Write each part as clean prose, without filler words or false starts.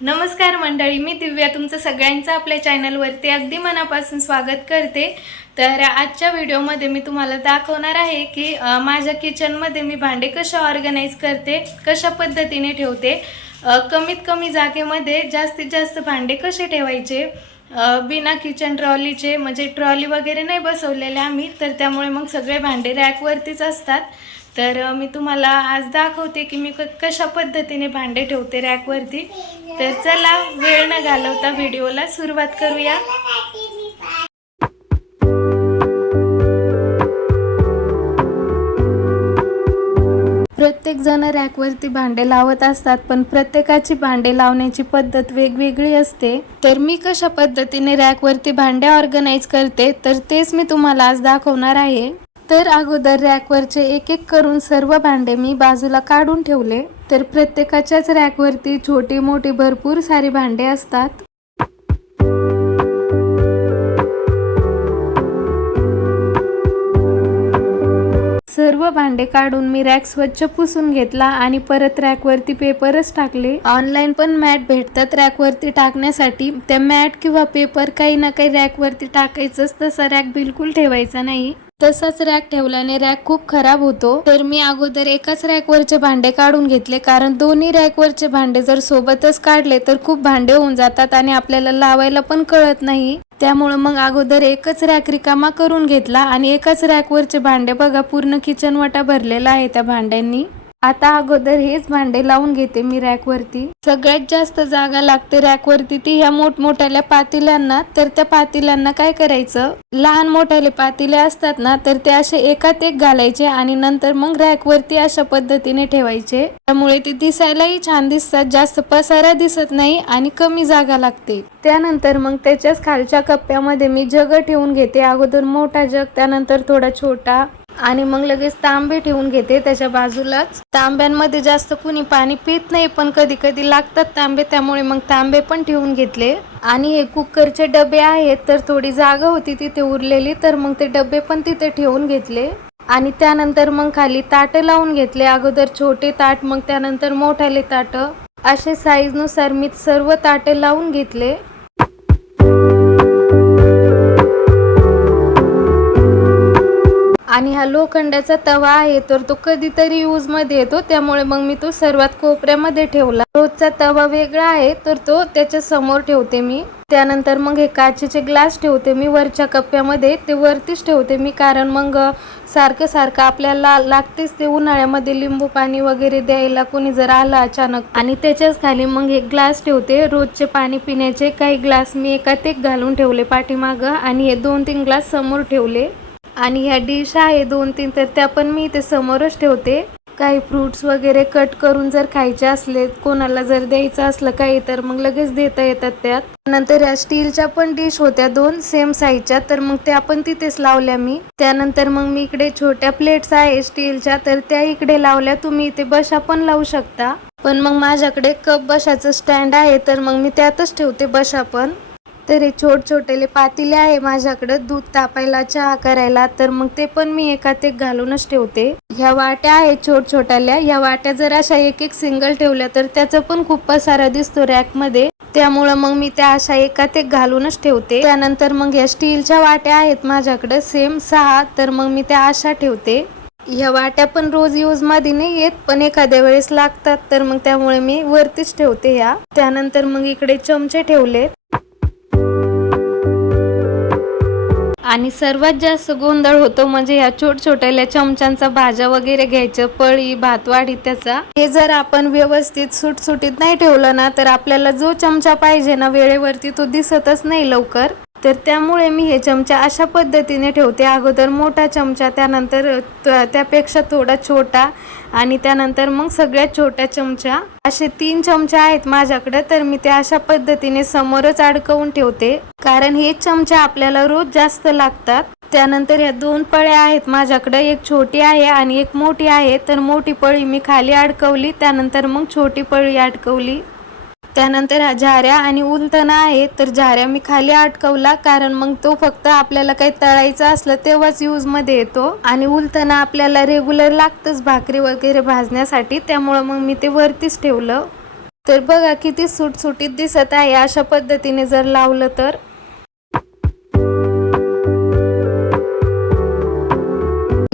नमस्कार मंडळी, मी दिव्या तुमचं सगळ्यांचं आपल्या चॅनलवरती अगदी मनापासून स्वागत करते। तर आजच्या व्हिडिओमध्ये मी तुम्हाला दाखवणार आहे की माझ्या किचनमध्ये मी भांडे कशा ऑर्गनाइज करते, कशा पद्धतीने ठेवते, कमीत कमी जागेमध्ये जास्तीत जास्त भांडे कसे ठेवायचे, बिना किचन ट्रॉलीचे, म्हणजे ट्रॉली वगैरे नाही बसवलेले आम्ही, तर त्यामुळे मग सगळे भांडे रॅकवरतीच असतात। तर मी तुम्हाला आज दाखवते की मी कशा पद्धतीने भांडे ठेवते रॅकवरती। तर चला वेळ न घालवता व्हिडिओला सुरुवात करूया। प्रत्येक जण रॅकवरती भांडे लावत असतात, पण प्रत्येकाची भांडे लावण्याची पद्धत वेगवेगळी असते। तर मी कशा पद्धतीने रॅकवरती भांडे ऑर्गनाइज करते तर तेच मी तुम्हाला आज दाखवणार आहे। तर अगोदर रॅकवरचे एक एक करून सर्व भांडे मी बाजूला काढून ठेवले। तर प्रत्येकाच्याच रॅकवरती छोटी मोठी भरपूर सारी भांडे असतात। सर्व भांडे काढून मी रॅक स्वच्छ पुसून घेतला आणि परत रॅकवरती पेपरच टाकले। ऑनलाईन पण मॅट भेटतात रॅकवरती टाकण्यासाठी, त्या मॅट किंवा पेपर काही ना काही रॅकवरती टाकायचंच, तसा रॅक बिलकुल ठेवायचा नाही। तसाच रॅक ठेवल्याने रॅक खूप खराब होतो। तर मी अगोदर एकाच रॅकवरचे भांडे काढून घेतले, कारण दोन्ही रॅकवरचे भांडे जर सोबतच काढले तर खूप भांडे होऊन जातात आणि आपल्याला लावायला पण कळत नाही। त्यामुळे मग अगोदर एकच रॅक रिकामा करून घेतला आणि एकाच रॅकवरचे भांडे बघा पूर्ण किचन वाटा भरलेला आहे त्या भांड्यांनी। आता अगोदर हेच भांडे लावून घेते मी रॅकवरती। सगळ्यात जास्त जागा लागते रॅकवरती ती ह्या मोठमोठ्याल्या पातेल्यांना। तर त्या पातेल्यांना काय करायचं, लहान मोठ्याले पातेले असतात ना, तर ते असे एकात एक घालायचे आणि नंतर मग रॅकवरती अशा पद्धतीने ठेवायचे। त्यामुळे ते दिसायलाही छान दिसतात, जास्त पसारा दिसत नाही आणि कमी जागा लागते। त्यानंतर मग त्याच्याच खालच्या कप्प्यामध्ये मी जग ठेवून घेते। अगोदर मोठा जग, त्यानंतर थोडा छोटा, आणि मग लगेच तांबे ठेवून घेते त्याच्या बाजूलाच। तांब्यांमध्ये जास्त कुणी पाणी पित नाही, पण कधी कधी लागतात तांबे, त्यामुळे मग तांबे पण ठेवून घेतले। आणि हे कुकरचे डबे आहेत, तर थोडी जागा होती तिथे उरलेली, तर मग ते डबे पण तिथे ठेवून घेतले। आणि त्यानंतर मग खाली ताट लावून घेतले। अगोदर छोटे ताट, मग त्यानंतर मोठाले ताट, असे साईज नुसार मी सर्व ताटे लावून घेतले। आणि हा लोखंडाचा तवा आहे, तर तो कधीतरी यूज मध्ये येतो, त्यामुळे मग मी तो सर्वात कोपऱ्यामध्ये ठेवला। रोजचा तवा वेगळा आहे, तर तो त्याच्या समोर ठेवते मी। त्यानंतर मग हे काचेचे ग्लास ठेवते मी वरच्या कप्प्यामध्ये, ते वरतीच ठेवते मी, कारण मग सारखं सारखं आपल्याला लागतेच ते उन्हाळ्यामध्ये लिंबू पाणी वगैरे द्यायला कोणी जर आलं अचानक। आणि त्याच्याच खाली मग हे ग्लास ठेवते रोजचे पाणी पिण्याचे। काही ग्लास मी एकात एक घालून ठेवले पाठीमागं, आणि हे 2-3 ग्लास समोर ठेवले। आणि ह्या डिश आहे 2-3, तर त्या पण मी इथे समोरच ठेवते। काही फ्रुट्स वगैरे कट करून जर खायचे असले, कोणाला जर द्यायचं असलं काही, तर मग लगेच देता येतात त्यात। नंतर या स्टीलच्या पण डिश होत्या 2 सेम साईजच्या, तर मग त्या पण तिथेच लावल्या मी। त्यानंतर मग मी इकडे छोट्या प्लेट्स आहे स्टीलच्या, तर त्या इकडे लावल्या। तुम्ही इथे बशा पण लावू शकता, पण मग माझ्याकडे कप बशाचं स्टँड आहे, तर मग मी त्यातच ठेवते बशा पण। तर हे छोटेले पातेले आहे माझ्याकडे दूध तापायला, चहा करायला, तर मग ते पण मी एकात एक घालूनच ठेवते। ह्या वाट्या आहेत छोट्या, ह्या वाट्या जर अशा एक एक सिंगल ठेवल्या तर त्याचा पण खूप पसारा दिसतो रॅक मध्ये, त्यामुळे मग मी त्या अशा एकात एक घालूनच ठेवते। त्यानंतर मग या स्टीलच्या वाट्या आहेत माझ्याकडे सेम 6, तर मग मी त्या अशा ठेवते। ह्या वाट्या पण रोज यूज मध्ये नाही येत, पण एखाद्या वेळेस लागतात, तर मग त्यामुळे मी वरतीच ठेवते ह्या। त्यानंतर मग इकडे चमचे ठेवले। आणि सर्वात जास्त गोंधळ होतो म्हणजे ह्या छोट्या चमच्यांचा भाज्या वगैरे घ्यायचं, पळी भातवाडी त्याचा, हे जर आपण व्यवस्थित सुटसुटीत नाही ठेवलं ना, तर आपल्याला जो चमचा पाहिजे ना वेळेवरती तो दिसतच नाही लवकर। तर त्यामुळे मी हे चमचा अशा पद्धतीने ठेवते। अगोदर मोठा चमचा, त्यानंतर त्यापेक्षा थोडा छोटा, आणि त्यानंतर मग सगळ्यात छोटा चमचा, असे 3 चमचे आहेत माझ्याकडे। तर मी ते अशा पद्धतीने समोरच अडकवून ठेवते, कारण हे चमचा आपल्याला रोज जास्त लागतात। त्यानंतर ह्या 2 पळ्या आहेत माझ्याकडे, एक छोटी आहे आणि एक मोठी आहे। तर मोठी पळी मी खाली अडकवली, त्यानंतर मग छोटी पळी अडकवली। त्यानंतर ह्या झाऱ्या आणि उलथणा आहे, तर झाऱ्या मी खाली अडकवला, कारण मग तो फक्त आपल्याला काही तळायचं असलं तेव्हाच यूज मध्ये येतो, आणि उलथणा आपल्याला रेग्युलर लागतच भाकरी वगैरे भाजण्यासाठी, त्यामुळे मग मी ते वरतीच ठेवलं। तर बघा किती सुटसुटीत दिसत आहे अशा पद्धतीने जर लावलं तर.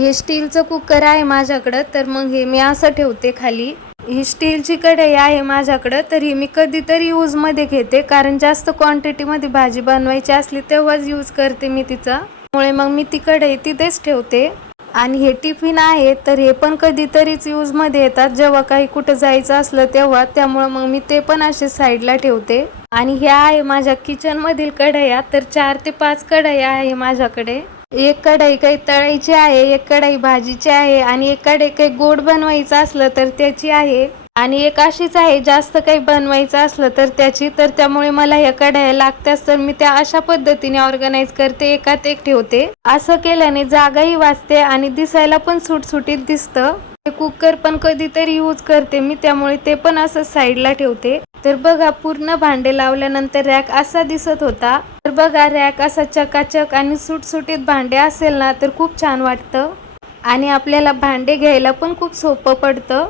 हे स्टीलचं कुकर आहे माझ्याकडं, तर मग हे मी असं ठेवते खाली. ही स्टीलची कढई आहे माझ्याकडं, तर ही मी कधीतरी यूजमध्ये घेते, कारण जास्त क्वांटिटीमध्ये भाजी बनवायची असली तेव्हाच यूज करते मी तिचा. त्यामुळे मग मी ती कढई तिथेच ठेवते. आणि हे टिफिन आहे, तर हे पण कधीतरीच यूजमध्ये येतात, जेव्हा काही कुठं जायचं असलं तेव्हा. त्यामुळं मग मी ते पण असे साईडला ठेवते. आणि ह्या आहे माझ्या किचनमधील कढया, तर 4 ते 5 कढया आहे माझ्याकडे. एक कढई काही तळायची आहे, एक कढई भाजीची आहे, आणि एक कढई काही गोड बनवायचं असलं तर त्याची आहे, आणि एक अशीच आहे जास्त काही बनवायचं असलं तर त्याची. तर त्यामुळे मला ह्या कढया लागतात, तर मी त्या अशा पद्धतीने ऑर्गनाईज करते, एकात एक ठेवते. असं केल्याने जागाही वाचते आणि दिसायला पण सुटसुटीत दिसतं. कुकर पण कधीतरी यूज करते मी, त्यामुळे ते पण असं साईडला ठेवते. तर बघा पूर्ण भांडे लावल्यानंतर रॅक असा दिसत होता. तर बघा रॅक असा चकाचक आणि सुटसुटीत भांडे असेल ना तर खूप छान वाटतं, आणि आपल्याला भांडे घ्यायला पण खूप सोपं पडतं.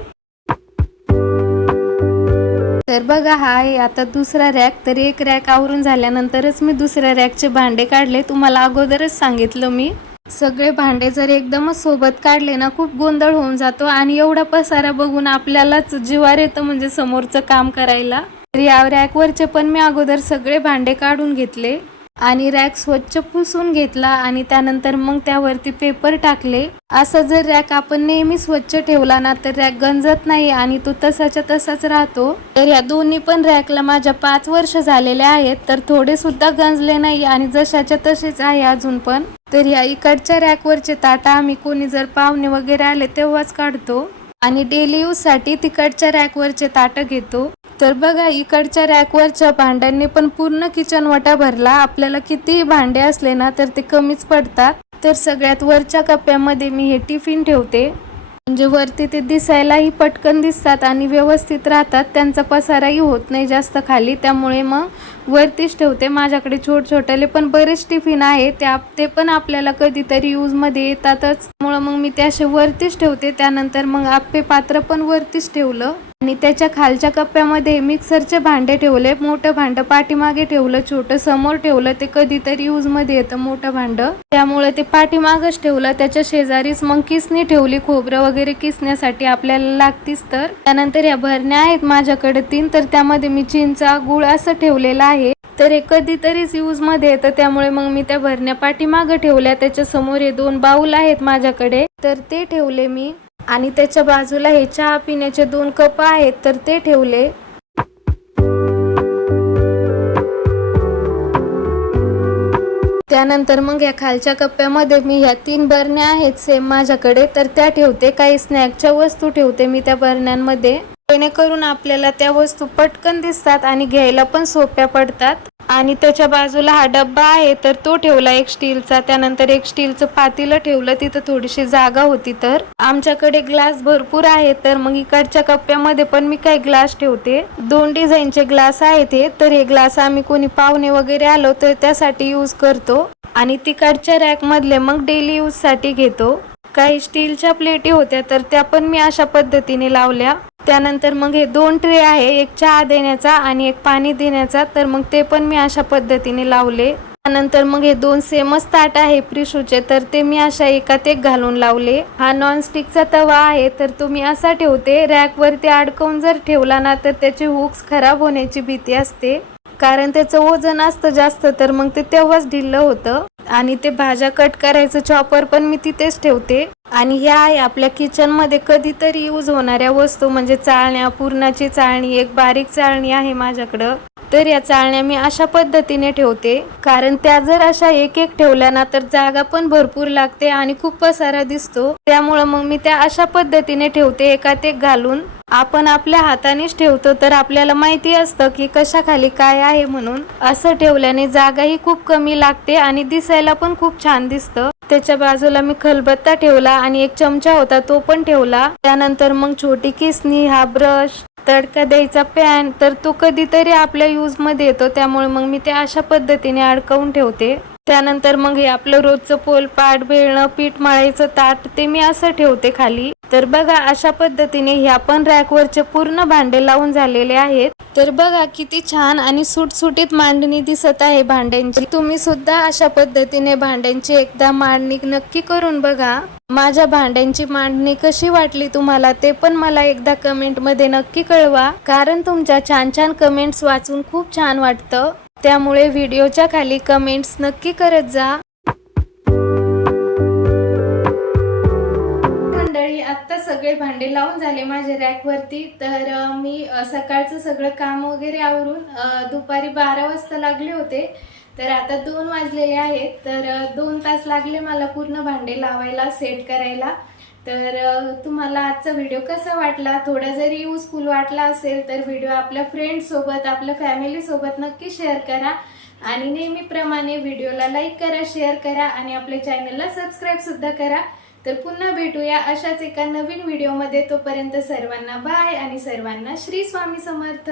तर बघा हा आहे आता दुसरा रॅक. तर एक रॅक आवरून झाल्यानंतरच मी दुसऱ्या रॅकचे भांडे काढले. तुम्हाला अगोदरच सांगितलं मी. सगळे भांडे जर एकदमच सोबत काढले ना खूप गोंधळ होऊन जातो, आणि एवढा पसारा बघून आपल्यालाच जिवार येतं म्हणजे समोरचं काम करायला. तर या रॅकवरचे पण मी अगोदर सगळे भांडे काढून घेतले, आणि रॅक स्वच्छ पुसून घेतला, आणि त्यानंतर मग त्यावरती पेपर टाकले. असं जर रॅक आपण नेहमी स्वच्छ ठेवला ना तर रॅक गंजत नाही, आणि तो तसाच्या तसाच राहतो. तर या दोन्ही पण रॅकला माझ्या 5 वर्ष झालेले आहेत, तर थोडे सुद्धा गंजले नाही, आणि जशाच्या तसेच आहे अजून पण. तर या इकडच्या रॅकवरचे ताटा आम्ही कोणी जर पाहुणे वगैरे आले तेव्हाच काढतो, आणि डेली यूजसाठी तिकडच्या रॅकवरचे ताटं घेतो. तर बघा इकडच्या रॅकवरच्या भांड्यांनी पण पूर्ण किचन वटा भरला. आपल्याला किती भांडे असले ना तर ते कमीच पडतात. तर सगळ्यात वरच्या कप्प्यामध्ये मी हे टिफिन ठेवते, म्हणजे वरती ते दिसायलाही पटकन दिसतात आणि व्यवस्थित राहतात, त्यांचा पसाराही होत नाही जास्त खाली. त्यामुळे मग वरतीच ठेवते. माझ्याकडे छोटे पण बरेच टिफिन आहे, ते पण आपल्याला कधीतरी यूजमध्ये येतातच, त्यामुळे मग मी ते असे वरतीच ठेवते. त्यानंतर मग आप्पे पात्र पण वरतीच ठेवलं, आणि त्याच्या खालच्या कप्प्यामध्ये मिक्सरचे भांडे ठेवले. मोठं भांडं पाठीमागे ठेवलं, छोटं समोर ठेवलं. ते कधीतरी यूजमध्ये येतं मोठं भांडं, त्यामुळे ते पाठीमागच ठेवलं. त्याच्या शेजारीच मग किसणी ठेवली, खोबरं वगैरे किसण्यासाठी आपल्याला लागतीच. तर त्यानंतर या भरण्या आहेत माझ्याकडे 3, तर त्यामध्ये मी चिंचा गुळ असं ठेवलेलं आहे. तर हे कधीतरीच यूजमध्ये येतं, त्यामुळे मग मी त्या भरण्या पाठीमागं ठेवल्या. त्याच्या समोर हे 2 बाउल आहेत माझ्याकडे, तर ते ठेवले मी, आणि त्याच्या बाजूला हे चहा पिण्याचे 2 कप आहेत, तर ते ठेवले. त्यानंतर मग या खालच्या कप्प्यामध्ये मी ह्या 3 बरण्या आहेत सेम माझ्याकडे, तर त्या ठेवते. काही स्नॅकच्या वस्तू ठेवते मी त्या बरण्यांमध्ये, जेणेकरून आपल्याला त्या वस्तू पटकन दिसतात आणि घ्यायला पण सोप्या पडतात. आणि त्याच्या बाजूला हा डब्बा आहे, तर तो ठेवला एक स्टीलचा. त्यानंतर एक स्टीलचं पातेलं ठेवलं, तिथं थोडीशी जागा होती. तर आमच्याकडे ग्लास भरपूर आहेत, तर मग इकडच्या कप्प्यामध्ये पण मी काही ग्लास ठेवते. 2 डिझाईनचे ग्लास आहेत हे. तर हे ग्लास आम्ही कोणी पाहुणे वगैरे आलो तर त्यासाठी यूज करतो, आणि तिकडच्या रॅक मधले मग डेली यूज साठी घेतो. काही स्टीलच्या प्लेटी होत्या, तर त्या पण मी अशा पद्धतीने लावल्या. त्यानंतर मग हे 2 ट्रे आहे, एक चहा देण्याचा आणि एक पाणी देण्याचा, तर मग ते पण मी अशा पद्धतीने लावले. त्यानंतर मग हे 2 सेमच ताट आहे प्रिशूचे, तर ते मी अशा एकात एक घालून लावले. हा नॉनस्टिकचा तवा आहे, तर तो मी असा ठेवते. रॅकवरती अडकवून जर ठेवला ना तर त्याचे हुक्स खराब होण्याची भीती असते, कारण त्याचं वजन असतं जास्त, तर मग ते तेव्हाच ढिल्लं होतं. आणि ते भाज्या कट करायचं चॉपर पण मी तिथेच ठेवते. आणि ह्या आहे आपल्या किचनमध्ये कधीतरी यूज होणाऱ्या वस्तू, म्हणजे चाळण्या, पुरणाची चाळणी, एक बारीक चाळणी आहे माझ्याकडं. तर या चाळण्या मी अशा पद्धतीने ठेवते, कारण त्या जर अशा एक एक ठेवल्या ना तर जागा पण भरपूर लागते आणि खूप पसारा दिसतो. त्यामुळं मग मी त्या अशा पद्धतीने ठेवते, एकात एक घालून. आपण आपल्या हातानेच ठेवतो, तर आपल्याला माहिती असतं की कशाखाली काय आहे म्हणून. असं ठेवल्याने जागाही खूप कमी लागते आणि दिसायला पण खूप छान दिसतं. त्याच्या बाजूला मी खलबत्ता ठेवला, आणि एक चमचा होता तो पण ठेवला. त्यानंतर मग छोटी किसणी, हा ब्रश, तडका द्यायचा पॅन, तर तो कधीतरी आपल्या यूज मध्ये येतो, त्यामुळे मग मी ते अशा पद्धतीने अडकवून ठेवते. त्यानंतर मग हे आपलं रोजचं पोलपाट, बेलणं, पीठ मळायचं ताट, ते मी असं ठेवते खाली. तर बघा अशा पद्धतीने ह्या पण रॅकवरचे पूर्ण भांडे लावून झालेले आहेत। तर बघा किती छान आणि सुटसुटीत मांडणी दिसत आहे भांड्यांची। तुम्ही सुद्धा अशा पद्धतीने भांड्यांची एकदा मांडणी नक्की करून बघा। माझ्या भांड्यांची मांडणी कशी वाटली तुम्हाला ते पण मला एकदा कमेंट मध्ये नक्की कळवा, कारण तुमच्या छान छान कमेंट्स वाचून खूप छान वाटतं। त्यामुळे व्हिडिओच्या खाली कमेंट्स नक्की करत जा। आता सगळे भांडे लावून झाले माझ्या रॅकवरती। तर मी सकाळचं सगळं काम वगैरे आवरून दुपारी 12 वाजता लागले होते। तर आता 2 वाजलेले आहेत। तर 2 तास लागले मला पूर्ण भांडे लावायला, सेट करायला। तर तुम्हाला आजचा व्हिडिओ कसा वाटला, थोडा जरी युजफुल वाटला असेल तर व्हिडिओ आपल्या फ्रेंड्स सोबत, आपल्या फॅमिली सोबत नक्की शेअर करा। आणि नेहमीप्रमाणे व्हिडिओला लाईक करा, शेअर करा आणि आपल्या चॅनलला सबस्क्राईब सुद्धा करा। तर पुन्हा भेटूया अशाच एका नवीन व्हिडिओमध्ये। तोपर्यंत सर्वांना बाय आणि सर्वांना श्री स्वामी समर्थ।